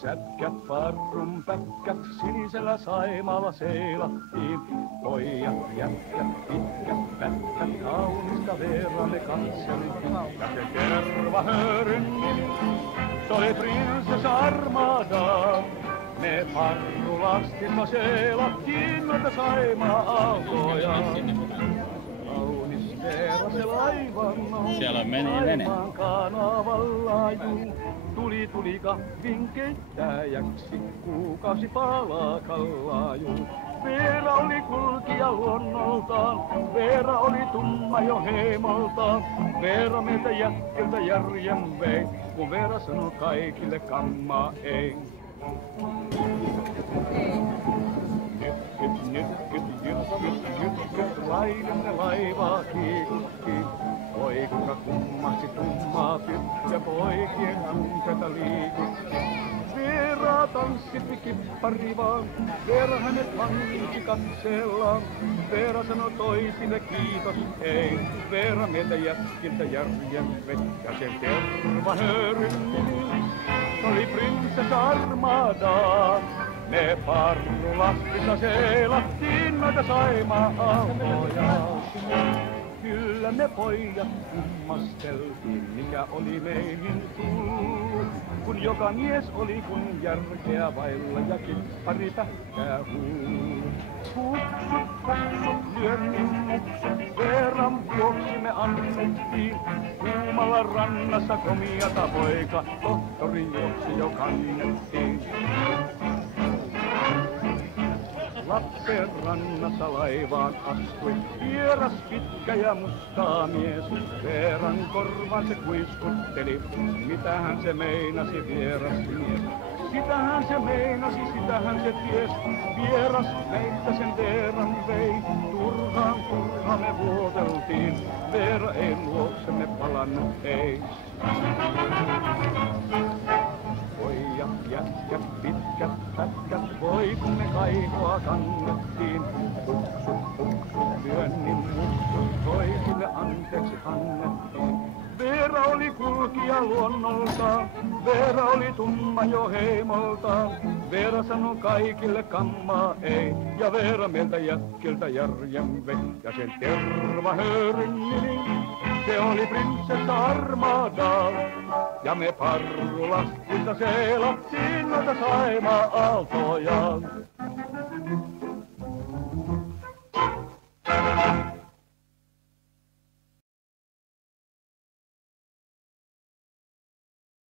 sätkät, farrun pätkät, sinisellä Saimaalla seilattiin. Pojat, jätkät, pitkät pätkät, kaunista verran ne katseli. Ja se tervahööryn nimi, se oli prinsessa Armada. Me farrulastissa seilattiin noita Saimaa-aaltoja. Kaunis Veera se laivan on, Saimaan kanavalla juu. Tuli kahvin keittäjäksi, kuukausi palakalla juu. Veera oli kulkija luonnoltaan, Veera oli tumma jo heimoltaan. Veera meiltä jätkiltä järjen vei, kun Veera sanoi kaikille kammaa ei. Nyt, laidemme laivaa kiikutti. Poika kummasti tummaa tyttö poikien tunketa liikutti. Veera tanssitti kippari vaan, Veera hänet vanki katsellaan. Veera sanoi toisille kiitos ei, Veera meiltä jätkiltä järjen vei. Ja sen tervahööryn nimi, se oli prinsessa Armada. Me parrulastissa seilattiin noita Saimaa-aaltoja. Kyllä me pojat kummasteltiin, mikä oli meihin tullut. Kun joka mies oli kun järkeä vailla ja kippari pähkää huul. Huksut, lyönnin muksut, Veeran vuoksi me annettiin. Kuumalla rannassa komiata poika, tohtorin juoksi jo kannettiin. Lappeenrannassa laivaan astui vieras pitkä ja mustaa mies. Veeran korvan se kuiskutteli, mitähän se meinasi vieras mies. Sitähän se meinasi, sitähän se ties, vieras meitä sen Veeran vei. Turhaan me vuoteltiin, Veera ei luoksemme palannut ei. Pojat, jätkät, pitkät pätkät, voi kun me kaivoa kannettiin. Huksut, lyönnin muksut, toisille anteeksi annettiin. Veera oli kulkija luonnoltaan, Veera oli tumma jo heimoltaan. Veera sanoi kaikille kammaa ei, ja Veera meiltä jätkiltä järjen vei. Ja sen tervahööryn nimi, se oli prinsessa Armada. Ja me parrulastissa seilattiin noita Saimaa-aaltoja.